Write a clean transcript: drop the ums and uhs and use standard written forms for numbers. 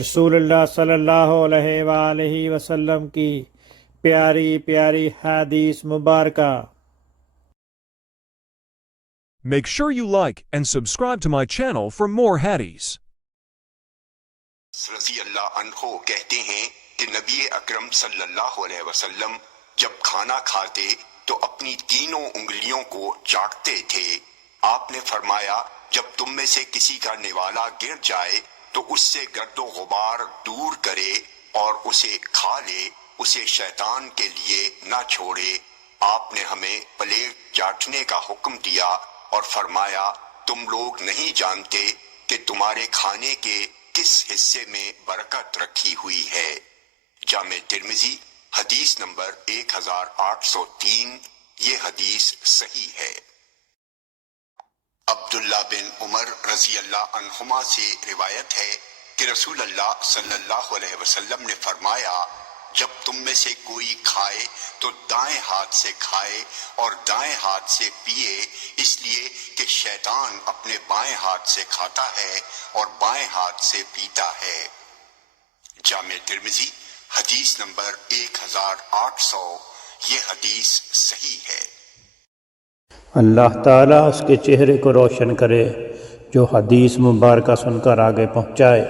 رسول اللہ صلی اللہ علیہ وآلہ وسلم کی پیاری پیاری حدیث مبارکہ۔ Make sure you like and subscribe to my channel for more hadiths. رضی اللہ عنہ کہتے ہیں کہ نبی اکرم صلی اللہ علیہ وسلم جب کھانا کھاتے تو اپنی تینوں انگلیوں کو چاٹتے تھے۔ آپ نے فرمایا جب تم میں سے کسی کا نوالا گر جائے تو اس سے گرد و غبار دور کرے اور اسے کھا لے، اسے شیطان کے لیے نہ چھوڑے۔ آپ نے ہمیں پلیٹ چاٹنے کا حکم دیا اور فرمایا تم لوگ نہیں جانتے کہ تمہارے کھانے کے کس حصے میں برکت رکھی ہوئی ہے۔ جامع ترمذی حدیث نمبر 1803۔ یہ حدیث صحیح ہے۔ عبداللہ بن عمر رضی اللہ عنہما سے روایت ہے کہ رسول اللہ صلی اللہ علیہ وسلم نے فرمایا جب تم میں سے کوئی کھائے تو دائیں ہاتھ سے کھائے اور دائیں ہاتھ سے پیے، اس لیے کہ شیطان اپنے بائیں ہاتھ سے کھاتا ہے اور بائیں ہاتھ سے پیتا ہے۔ جامع ترمذی حدیث نمبر 1800۔ یہ حدیث صحیح ہے۔ اللہ تعالیٰ اس کے چہرے کو روشن کرے جو حدیث مبارکہ سن کر آگے پہنچائے۔